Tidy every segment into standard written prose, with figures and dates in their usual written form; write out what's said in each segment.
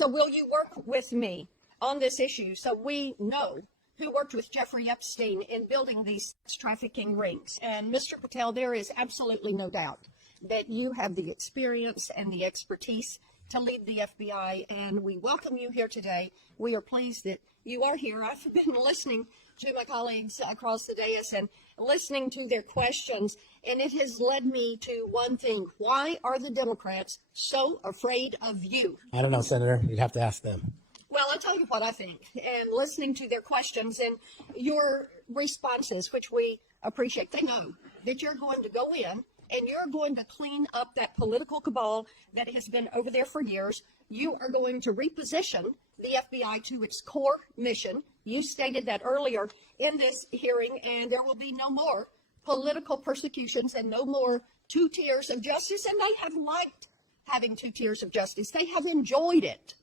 So will you work with me on this issue so we know who worked with Jeffrey Epstein in building these sex trafficking rings? And Mr. Patel, there is absolutely no doubt that you have the experience and the expertise to lead the FBI, and we welcome you here today. We are pleased that you are here. I've been listening to my colleagues across the dais and listening to their questions, and it has led me to one thing. Why are the Democrats so afraid of you? I don't know, Senator. You'd have to ask them. Well, I'll tell you what I think. And listening to their questions and your responses, which we appreciate, they know that you're going to go in and you're going to clean up that political cabal that has been over there for years. You are going to reposition the FBI to its core mission. You stated that earlier in this hearing, and there will be no more political persecutions and no more two tiers of justice. And they have liked having two tiers of justice. They have enjoyed it,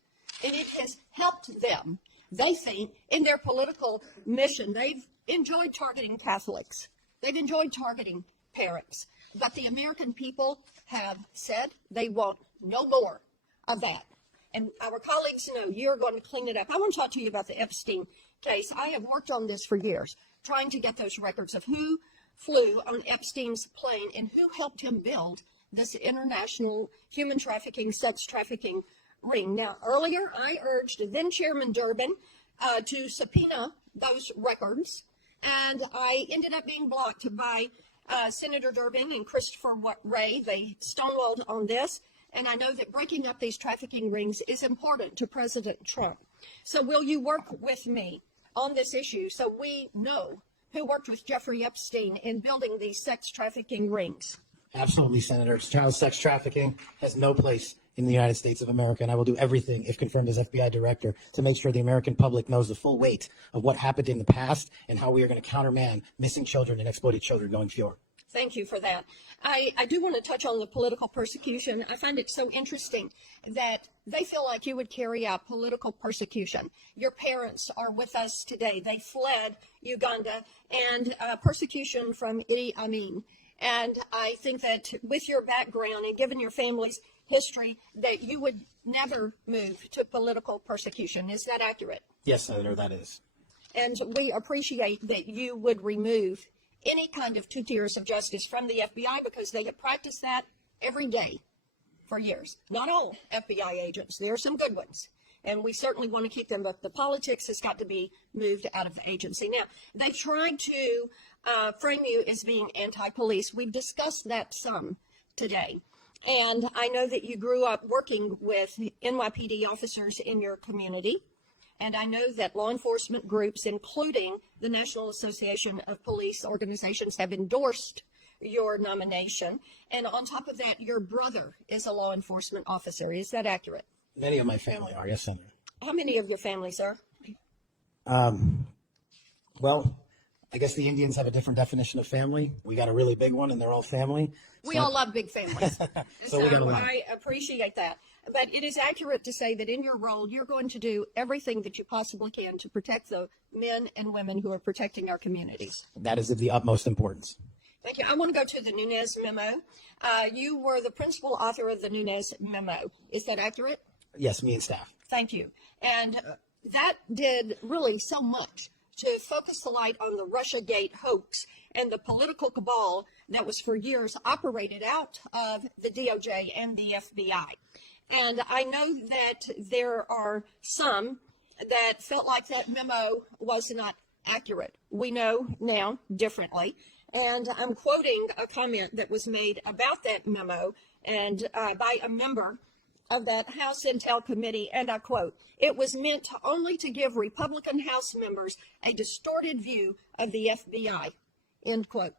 and it has helped them, they think, in their political mission. They've enjoyed targeting Catholics. They've enjoyed targeting parents. But the American people have said they want no more of that. And our colleagues know you're going to clean it up. I want to talk to you about the Epstein case. I have worked on this for years, trying to get those records of who flew on Epstein's plane and who helped him build this international human trafficking, sex trafficking ring. Now, earlier I urged then Chairman Durbin to subpoena those records, and I ended up being blocked by Senator Durbin and Christopher Wray. They stonewalled on this, and I know that breaking up these trafficking rings is important to President Trump. So will you work with me on this issue so we know who worked with Jeffrey Epstein in building these sex trafficking rings? Absolutely, Senator. Child sex trafficking has no place in the United States of America, and I will do everything, if confirmed as FBI director, to make sure the American public knows the full weight of what happened in the past and how we are going to countermand missing children and exploited children going forward. Thank you for that. I do want to touch on the political persecution. I find it so interesting that they feel like you would carry out political persecution. Your parents are with us today. They fled Uganda and persecution from Idi Amin. And I think that with your background and given your family's history, that you would never move to political persecution. Is that accurate? Yes, Senator, that is. And we appreciate that you would remove any kind of two tiers of justice from the FBI because they have practiced that every day for years. Not all FBI agents. There are some good ones, and we certainly want to keep them, but the politics has got to be moved out of the agency. Now, they've tried to frame you as being anti-police. We've discussed that some today. And I know that you grew up working with NYPD officers in your community. And I know that law enforcement groups, including the National Association of Police Organizations, have endorsed your nomination. And on top of that, your brother is a law enforcement officer. Is that accurate? Many of my family are, yes, Senator. How many of your family, sir? Well, I guess the Indians have a different definition of family. We got a really big one, and they're all family. We all love big families. So we got a lot. I appreciate that. But it is accurate to say that in your role, you're going to do everything that you possibly can to protect the men and women who are protecting our communities. That is of the utmost importance. Thank you. I want to go to the Nunes memo. You were the principal author of the Nunes memo. Is that accurate? Yes, me and staff. Thank you. And that did really so much to focus the light on the Russiagate hoax and the political cabal that was for years operated out of the DOJ and the FBI. And I know that there are some that felt like that memo was not accurate. We know now differently. And I'm quoting a comment that was made about that memo and by a member of that House Intel Committee, and I quote, "It was meant only to give Republican House members a distorted view of the FBI," end quote.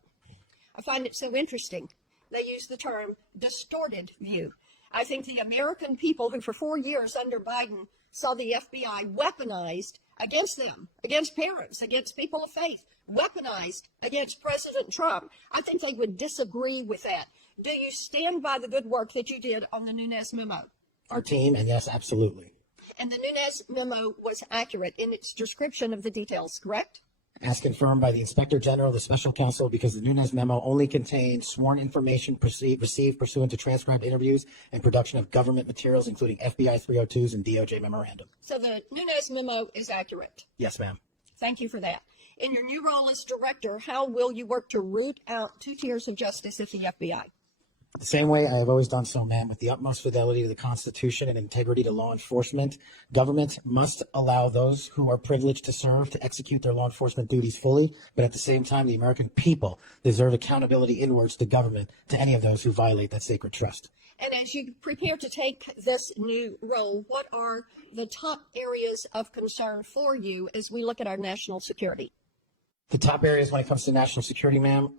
I find it so interesting. They use the term distorted view. I think the American people who for 4 years under Biden saw the FBI weaponized against them, against parents, against people of faith, weaponized against President Trump, I think they would disagree with that. Do you stand by the good work that you did on the Nunes memo? Our team, and yes, absolutely. And the Nunes memo was accurate in its description of the details, correct? as confirmed by the Inspector General, the Special Counsel, because the Nunes memo only contained sworn information received pursuant to transcribed interviews and production of government materials, including FBI 302s and DOJ memorandum. So the Nunes memo is accurate. Yes, ma'am. Thank you for that. In your new role as director, how will you work to root out two tiers of justice at the FBI? The same way I have always done so, ma'am, with the utmost fidelity to the Constitution and integrity to law enforcement. Government must allow those who are privileged to serve to execute their law enforcement duties fully, but at the same time, the American people deserve accountability inwards to government, to any of those who violate that sacred trust. And as you prepare to take this new role, what are the top areas of concern for you as we look at our national security? The top areas when it comes to national security, ma'am,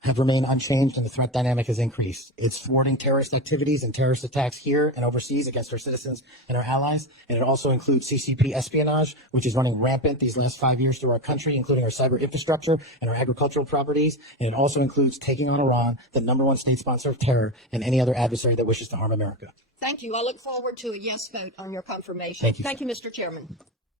have remained unchanged, and the threat dynamic has increased. It's thwarting terrorist activities and terrorist attacks here and overseas against our citizens and our allies. And it also includes CCP espionage, which is running rampant these last 5 years through our country, including our cyber infrastructure and our agricultural properties. And it also includes taking on Iran, the #1 state sponsor of terror, and any other adversary that wishes to harm America. Thank you. I look forward to a yes vote on your confirmation. Thank you, Thank you, Mr. Chairman.